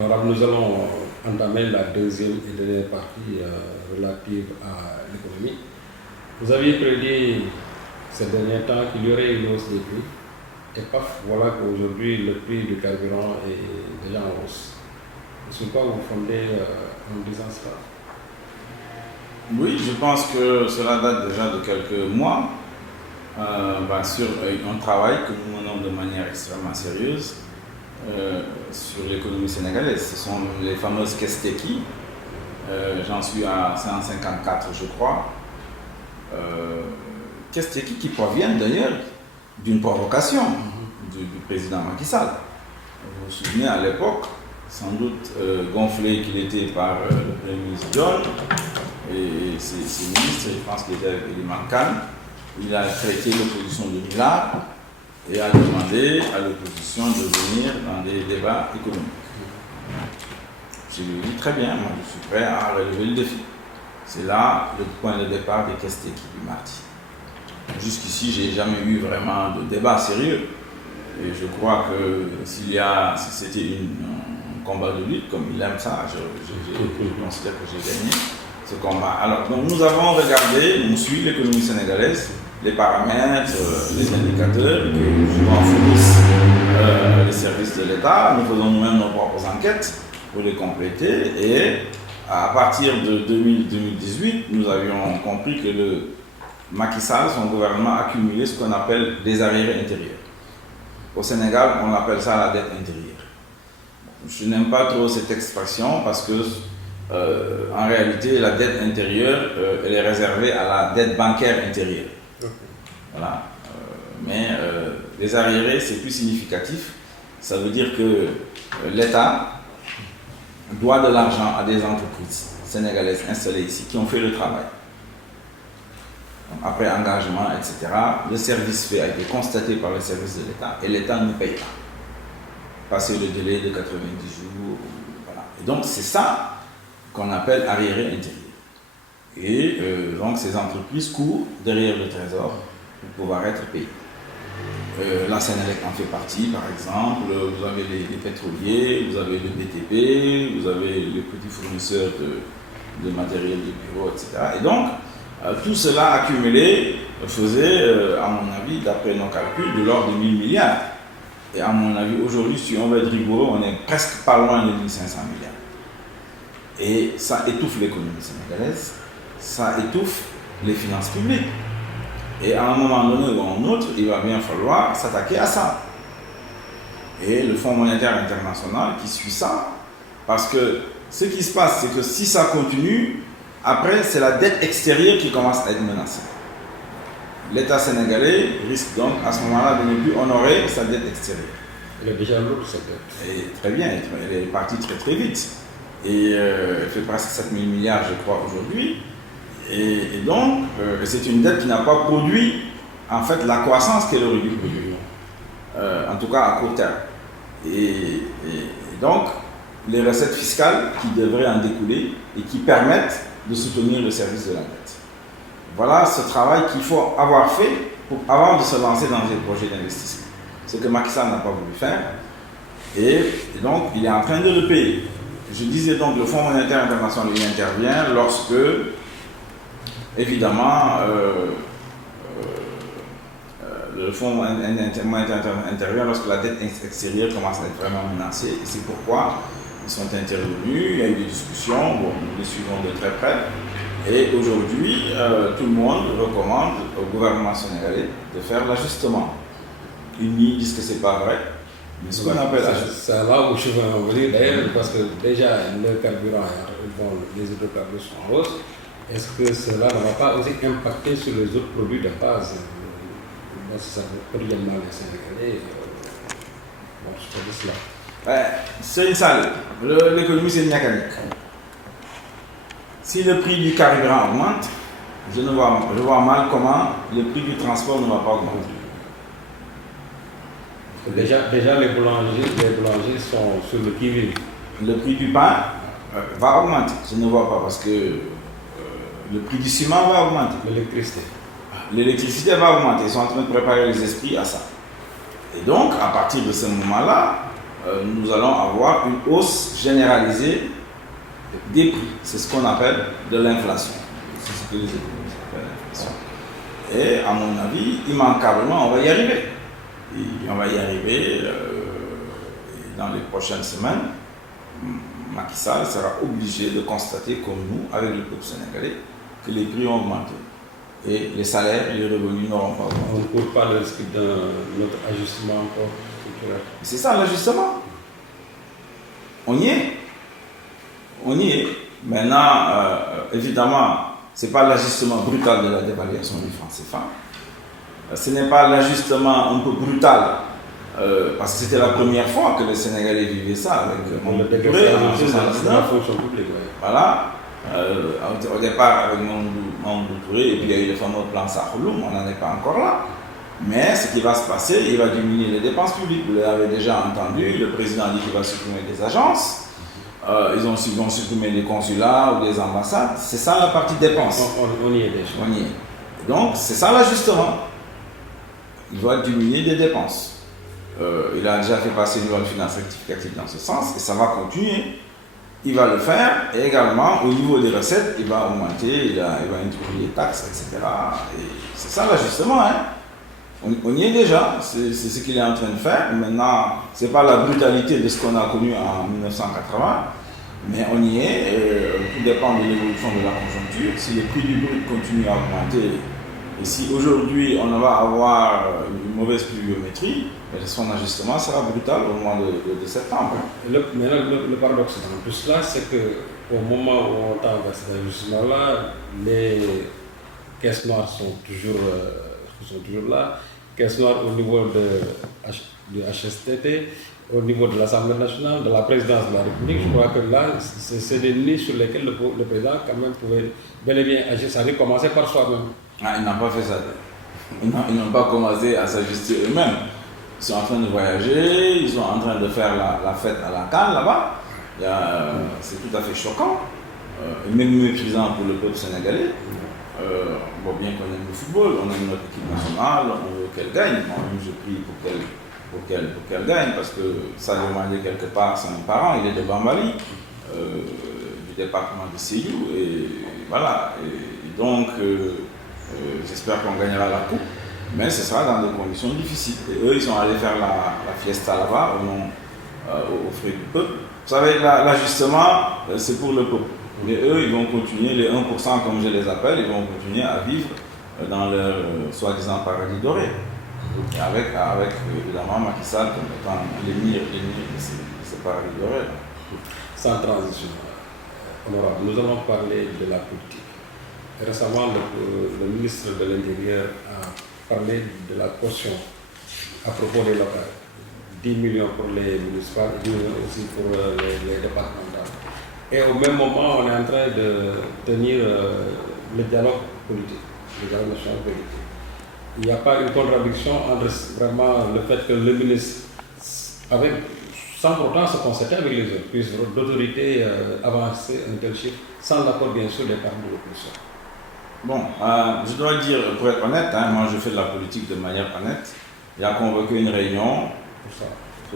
Alors, nous allons entamer la deuxième et dernière partie relative à l'économie. Vous aviez prédit ces derniers temps qu'il y aurait une hausse des prix. Et paf, voilà qu'aujourd'hui le prix du carburant est déjà en hausse. Sur quoi vous fondez en disant cela? Oui, je pense que cela date déjà de quelques mois sur un travail que nous menons de manière extrêmement sérieuse sur l'économie sénégalaise. Ce sont les fameuses Kesteki. J'en suis à 154, je crois. Kesteki qui proviennent d'ailleurs d'une provocation du président Macky Sall. Vous vous souvenez à l'époque, sans doute gonflé qu'il était par le Premier ministre John et ses ministres, je pense qu'il était avec Eliman Khan. Il a traité l'opposition de milliards et a demandé à l'opposition de venir dans des débats économiques. J'ai dit très bien, moi je suis prêt à relever le défi. C'est là le point de départ des Kesteki du mardi. Jusqu'ici, je n'ai jamais eu vraiment de débat sérieux. Et je crois que si c'était un combat de lutte, comme il aime ça, je considère que j'ai gagné ce combat. Alors, donc, nous avons regardé, on suit l'économie sénégalaise, les paramètres, les indicateurs que souvent fournissent les services de l'État. Nous faisons nous-mêmes nos propres enquêtes pour les compléter. Et à partir de 2018, nous avions compris que le Macky Sall, son gouvernement, a accumulé ce qu'on appelle des arriérés intérieurs. Au Sénégal, on appelle ça la dette intérieure. Je n'aime pas trop cette expression parce que, en réalité, la dette intérieure, elle est réservée à la dette bancaire intérieure. Voilà. Mais les arriérés, c'est plus significatif. Ça veut dire que l'État doit de l'argent à des entreprises sénégalaises installées ici qui ont fait le travail. Donc, après engagement, etc., le service fait a été constaté par le service de l'État et l'État ne paye pas. Passer le délai de 90 jours. Voilà. Et donc, c'est ça qu'on appelle arriéré intérieur. Et donc, ces entreprises courent derrière le trésor pour pouvoir être payées. La Sénélec en fait partie, par exemple. Vous avez les pétroliers, vous avez le BTP, vous avez les petits fournisseurs de matériel de bureau, etc. Et donc, tout cela accumulé faisait, à mon avis, d'après nos calculs, de l'ordre de 1000 milliards. Et à mon avis, aujourd'hui, si on veut être rigoureux, on est presque pas loin de 1500 milliards. Et ça étouffe l'économie sénégalaise, ça étouffe les finances publiques. Et à un moment donné ou à un autre, il va bien falloir s'attaquer à ça. Et le Fonds monétaire international qui suit ça, parce que ce qui se passe, c'est que si ça continue, après, c'est la dette extérieure qui commence à être menacée. L'État sénégalais risque donc à ce moment-là de ne plus honorer sa dette extérieure. Elle est déjà lourde, cette dette. Et très bien, elle est partie très très vite. Et elle fait presque 7000 milliards, je crois, aujourd'hui. Et donc, c'est une dette qui n'a pas produit, en fait, la croissance qu'elle aurait dû produire. En tout cas, à court terme. Et donc, les recettes fiscales qui devraient en découler et qui permettent de soutenir le service de la dette. Voilà ce travail qu'il faut avoir fait avant de se lancer dans des projets d'investissement. Ce que Macky Sall n'a pas voulu faire. Et donc, il est en train de le payer. Je disais donc, le Fonds monétaire international il intervient lorsque, évidemment, le Fonds monétaire intervient lorsque la dette extérieure commence à être vraiment menacée. Et c'est pourquoi ils sont intervenus, il y a eu des discussions, bon, nous les suivons de très près. Et aujourd'hui, tout le monde recommande au gouvernement sénégalais de faire l'ajustement. Ils disent que ce n'est pas vrai. Mais ce qu'on appelle c'est là où je veux en venir d'ailleurs, parce que déjà le carburant, les hydrocarbures sont en hausse. Est-ce que cela ne va pas aussi impacter sur les autres produits de base? Ça peut mal les Sénégalais. Bon, je peux dire cela. C'est une salle. L'économie, c'est une mécanique. Si le prix du carburant augmente, je vois mal comment le prix du transport ne va pas augmenter. Déjà les boulangers sont sur le qui-vive. Le prix du pain va augmenter. Je ne vois pas parce que le prix du ciment va augmenter. L'électricité va augmenter. Ils sont en train de préparer les esprits à ça. Et donc, à partir de ce moment-là, nous allons avoir une hausse généralisée des prix. C'est ce qu'on appelle de l'inflation. C'est ce que les économistes appellent l'inflation. Et à mon avis, immanquablement, on va y arriver. Et on va y arriver dans les prochaines semaines. Macky Sall sera obligé de constater, comme nous, avec le peuple sénégalais, que les prix ont augmenté. Et les salaires et les revenus n'auront pas augmenté. On ne court pas le risque d'un autre ajustement encore structurel. C'est ça l'ajustement. On y est. On y est. Maintenant, évidemment, ce n'est pas l'ajustement brutal de la dévaluation du franc CFA. Ce n'est pas l'ajustement un peu brutal, parce que c'était la première fois que les Sénégalais vivaient ça avec Mamadou Touré en 1979. Voilà. Au départ avec Mamadou Touré, et puis il y a eu le fameux plan Sakhloum, on n'en est pas encore là. Mais ce qui va se passer, il va diminuer les dépenses publiques. Vous l'avez déjà entendu, le président a dit qu'il va supprimer des agences. Ils vont supprimer des consulats ou des ambassades. C'est ça la partie dépenses. On y est déjà. On y est. Donc, c'est ça l'ajustement. Il va diminuer des dépenses. Il a déjà fait passer une loi de finances rectificative dans ce sens et ça va continuer. Il va le faire et également au niveau des recettes, il va augmenter, il va introduire des taxes, etc. Et c'est ça l'ajustement. Hein. On y est déjà, c'est ce qu'il est en train de faire. Maintenant, ce n'est pas la brutalité de ce qu'on a connu en 1980, mais on y est. Tout dépend de l'évolution de la conjoncture. Si les prix du brut continuent à augmenter, et si aujourd'hui on va avoir une mauvaise pluviométrie, son ajustement sera brutal au mois de septembre. Maintenant, le paradoxe dans tout cela, c'est qu'au moment où on tend vers cet ajustement-là, les caisses noires sont toujours là. Caisses noires au niveau du HSTT, au niveau de l'Assemblée nationale, de la présidence de la République. Je crois que là, c'est des niches sur lesquelles le président quand même pouvait bel et bien agir, c'est-à-dire commencer par soi-même. Ah, ils n'ont pas fait ça. Ils n'ont pas commencé à s'ajuster eux-mêmes. Ils sont en train de voyager, ils sont en train de faire la fête à la Cannes là-bas. C'est tout à fait choquant, et même méprisant pour le peuple sénégalais. On voit bien qu'on aime le football, on aime notre équipe nationale, on veut qu'elle gagne. Moi-même, je prie pour qu'elle gagne, parce que Sadio Mané, quelque part, c'est un parent, il est de Bambali, du département de Sédhiou, et voilà. Et donc, j'espère qu'on gagnera la coupe, mais ce sera dans des conditions difficiles. Et eux, ils sont allés faire la fiesta là-bas, au frais du peuple. Vous savez, l'ajustement, c'est pour le peuple. Mais eux, ils vont continuer, les 1% comme je les appelle, ils vont continuer à vivre dans leur soi-disant paradis doré. Avec évidemment Macky Sall comme étant l'émir de ces paradis dorés. Sans transition, honorable, nous allons parler de la politique. Récemment, le ministre de l'Intérieur a parlé de la caution à propos des locales. 10 millions pour les municipales et 10 millions aussi pour les départementales. Et au même moment, on est en train de tenir le dialogue politique, le dialogue national politique. Il n'y a pas une contradiction entre vraiment le fait que le ministre, sans pourtant se concerter avec les autres, puisse d'autorité avancer un tel chiffre, sans l'accord bien sûr des partis de l'opposition. Bon, je dois dire, pour être honnête, moi je fais de la politique de manière honnête. Il a convoqué une réunion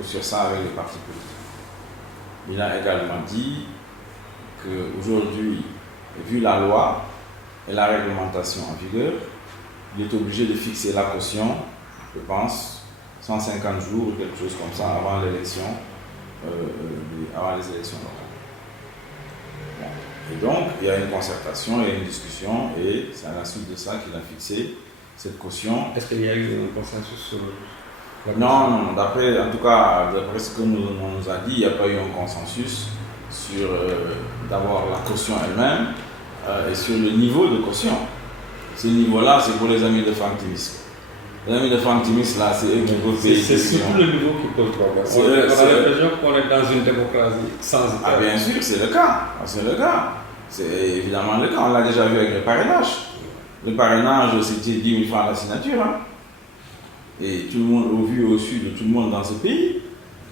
sur ça avec les partis politiques. Il a également dit qu'aujourd'hui, vu la loi et la réglementation en vigueur, il est obligé de fixer la caution, je pense, 150 jours ou quelque chose comme ça avant l'élection, avant les élections locales. Bon. Et donc, il y a une concertation, il y a une discussion, et c'est à la suite de ça qu'il a fixé cette caution. Est-ce qu'il y a eu un consensus sur la caution? Non, en tout cas, d'après ce que nous a dit, il n'y a pas eu un consensus sur d'abord la caution elle-même et sur le niveau de caution. Ce niveau-là, c'est pour les amis de Franck Timis. Les amis de Franck Timis, là, c'est eux qui peuvent payer. C'est surtout le niveau qui pose problème. On a l'impression qu'on est dans une démocratie sans État. Ah, bien sûr, c'est le cas. C'est le cas. C'est évidemment le cas. On l'a déjà vu avec le parrainage. Le parrainage, c'était 10 000 francs à la signature. Hein. Et tout le monde, au vu et au su de tout le monde dans ce pays,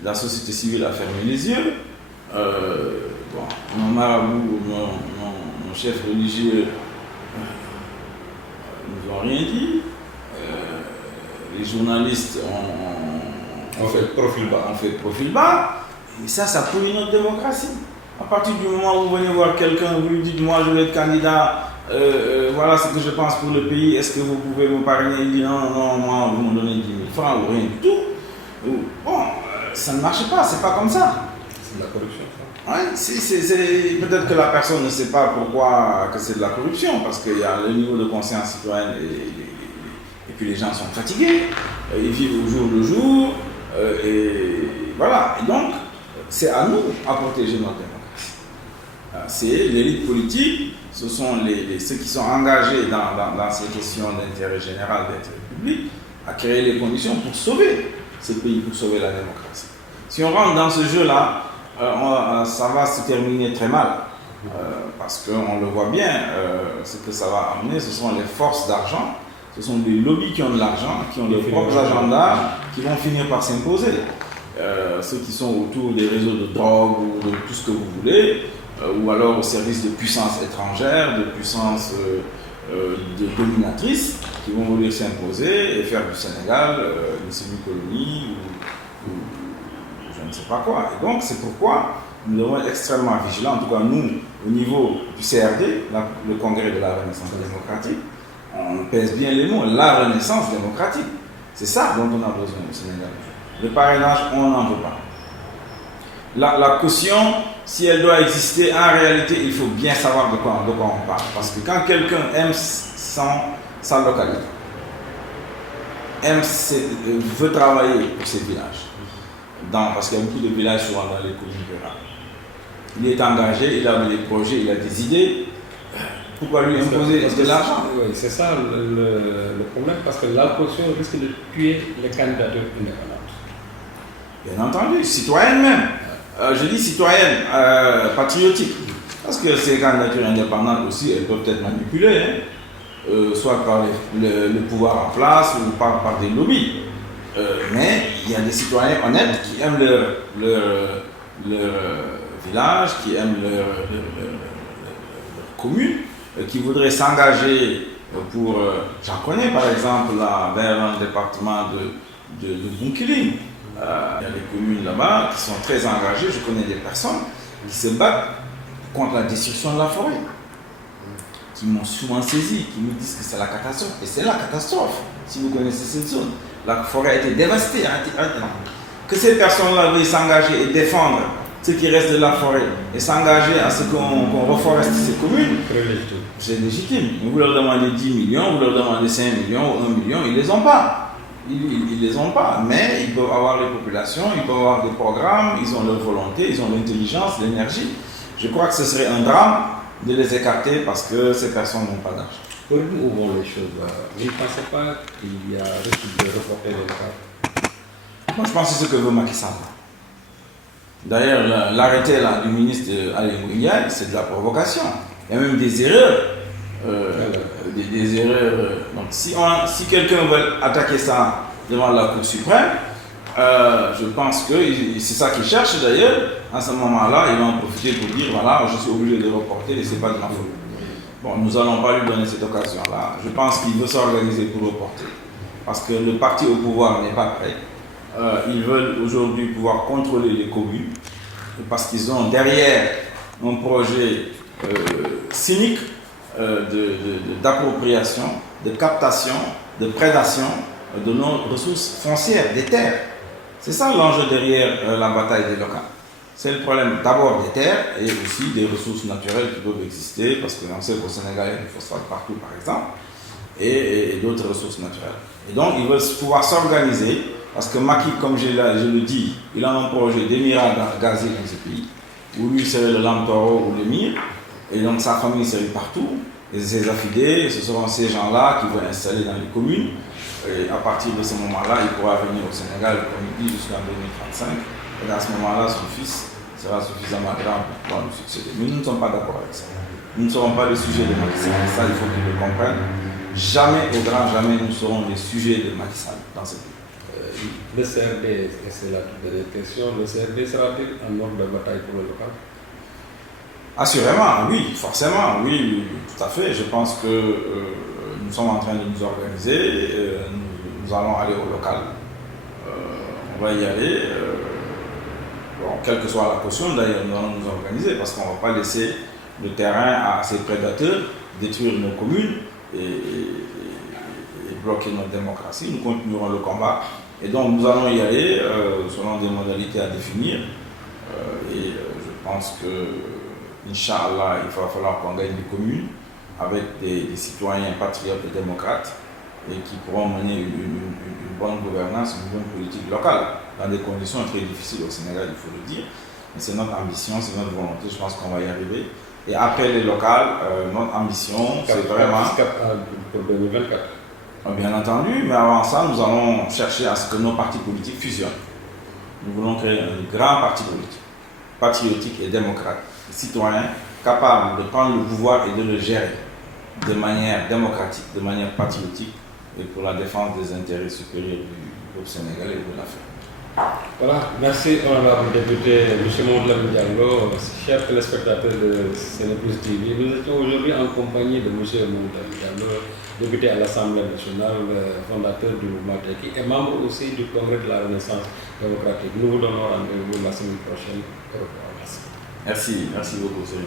la société civile a fermé les yeux. Mon marabout, mon chef religieux, nous n'ont rien dit. Les journalistes On fait profil bas. On fait profil bas. Et ça pourrit notre démocratie. À partir du moment où vous venez voir quelqu'un, vous lui dites, moi je vais être candidat, voilà ce que je pense pour le pays, est-ce que vous pouvez me parrainer? Il dit, non, moi vous me donnez 10 000 francs ou rien du tout. Bon, ça ne marche pas, c'est pas comme ça. C'est de la corruption, ça. Ouais, peut-être que la personne ne sait pas pourquoi que c'est de la corruption, parce qu'il y a le niveau de conscience citoyenne et puis les gens sont fatigués, ils vivent au jour le jour, et voilà. Et donc, c'est à nous à protéger notre démocratie. C'est l'élite politique, ce sont ceux qui sont engagés dans ces questions d'intérêt général, d'intérêt public, à créer les conditions pour sauver ce pays, pour sauver la démocratie. Si on rentre dans ce jeu-là, ça va se terminer très mal, parce qu'on le voit bien, ce que ça va amener, ce sont les forces d'argent, ce sont des lobbies qui ont de l'argent, qui ont leurs propres agendas, qui vont finir par s'imposer. Ceux qui sont autour des réseaux de drogue ou de tout ce que vous voulez, ou alors au service de puissances étrangères, de puissances de dominatrices, qui vont vouloir s'imposer et faire du Sénégal une semi-colonie ou je ne sais pas quoi. Et donc c'est pourquoi nous devons être extrêmement vigilants, en tout cas nous, au niveau du CRD, le Congrès de la Renaissance démocratique, on pèse bien les mots, la Renaissance démocratique. C'est ça dont on a besoin au Sénégal. Le parrainage, on n'en veut pas. La caution, si elle doit exister, en réalité, il faut bien savoir de quoi on parle. Parce que quand quelqu'un aime sa localité, veut travailler pour ses villages, parce qu'il y a beaucoup de villages souvent dans les communes rurales, il est engagé, il a des projets, il a des idées. Pourquoi lui imposer de l'argent? Oui, c'est ça le problème, parce que la caution risque de tuer les candidatures indépendantes. Bien entendu, citoyenne même. Je dis citoyenne, patriotique. Parce que ces candidatures indépendantes aussi, elles peuvent être manipulées, soit par le pouvoir en place ou par des lobbies. Mais il y a des citoyens honnêtes qui aiment leur village, qui aiment leur commune, qui voudraient s'engager pour... J'en connais par exemple là, vers un département de Bunkiling. Il y a des communes là-bas qui sont très engagées. Je connais des personnes qui se battent contre la destruction de la forêt, qui m'ont souvent saisi, qui me disent que c'est la catastrophe. Et c'est la catastrophe, si vous connaissez cette zone. La forêt a été dévastée. Que ces personnes-là veuillent s'engager et défendre ce qui reste de la forêt et s'engager à ce qu'on reforeste ces communes, c'est légitime. Vous leur demandez 10 millions, vous leur demandez 5 millions ou 1 million, ils ne les ont pas. Ils les ont pas, mais ils peuvent avoir les populations, ils peuvent avoir des programmes, ils ont leur volonté, ils ont l'intelligence, l'énergie. Je crois que ce serait un drame de les écarter parce que ces personnes n'ont pas d'argent. Pour nous, où vont les choses? Vous ne pensez pas qu'il y a risque de reporter les cas? Moi, je pense que c'est ce que veut Macky Sall. D'ailleurs, l'arrêté du ministre Aly Ngouille Ndiaye, c'est de la provocation. Il y a même des erreurs. Des erreurs. Donc, si quelqu'un veut attaquer ça devant la Cour suprême, je pense que c'est ça qu'il cherche d'ailleurs. À ce moment-là, il va en profiter pour dire voilà, je suis obligé de reporter et ce n'est pas de ma faute. Bon, nous n'allons pas lui donner cette occasion-là. Je pense qu'il veut s'organiser pour reporter. Parce que le parti au pouvoir n'est pas prêt. Ils veulent aujourd'hui pouvoir contrôler les communes parce qu'ils ont derrière un projet cynique d'appropriation, de captation, de prédation de nos ressources foncières, des terres. C'est ça l'enjeu derrière la bataille des locales. C'est le problème d'abord des terres et aussi des ressources naturelles qui doivent exister parce qu'on sait qu'au Sénégal il y a du phosphate partout par exemple et d'autres ressources naturelles. Et donc ils veulent pouvoir s'organiser parce que Macky, comme je le dis, il a un projet d'émirat gazier dans ce pays où lui serait le Lamtoro ou l'émir et donc sa famille serait partout et ses affidés, ce seront ces gens-là qui vont installer dans les communes et à partir de ce moment-là il pourra venir au Sénégal comme il dit jusqu'en 2035 et à ce moment-là son fils sera suffisamment grand pour pouvoir nous succéder. Mais nous ne sommes pas d'accord avec ça. Nous ne serons pas le sujet de Macky Sall. Ça, il faut qu'ils le comprennent. Jamais, au grand jamais, nous serons les sujets de Macky Sall dans ce pays. Le CRD, et c'est la toute dernière question, le CRD sera-t-il en ordre de bataille pour le local? Assurément, oui, forcément, oui, tout à fait. Je pense que nous sommes en train de nous organiser. Nous allons aller au local. On On va y aller. Bon, quelle que soit la caution, d'ailleurs, nous allons nous organiser parce qu'on ne va pas laisser le terrain à ces prédateurs détruire nos communes et bloquer notre démocratie. Nous continuerons le combat. Et donc, nous allons y aller selon des modalités à définir. Je pense que, Inch'Allah, il va falloir qu'on gagne des communes avec des citoyens patriotes et démocrates et qui pourront mener une bonne gouvernance, une bonne politique locale dans des conditions très difficiles au Sénégal, il faut le dire. Mais c'est notre ambition, c'est notre volonté, je pense qu'on va y arriver. Et après les locales, notre ambition, c'est vraiment... Pour 2024. Bien entendu, mais avant ça, nous allons chercher à ce que nos partis politiques fusionnent. Nous voulons créer un grand parti politique, patriotique et démocrate, citoyen, capable de prendre le pouvoir et de le gérer de manière démocratique, de manière patriotique et pour la défense des intérêts supérieurs du peuple sénégalais et de l'Afrique. Voilà, merci honorable député M. Mamadou Diallo, chers téléspectateurs de Sénéplus TV. Nous étions aujourd'hui en compagnie de M. Mamadou Diallo, député à l'Assemblée nationale, fondateur du mouvement Tekki et membre aussi du Congrès de la Renaissance démocratique. Nous vous donnons rendez-vous la semaine prochaine. Au revoir. Merci. Merci beaucoup, Cyril.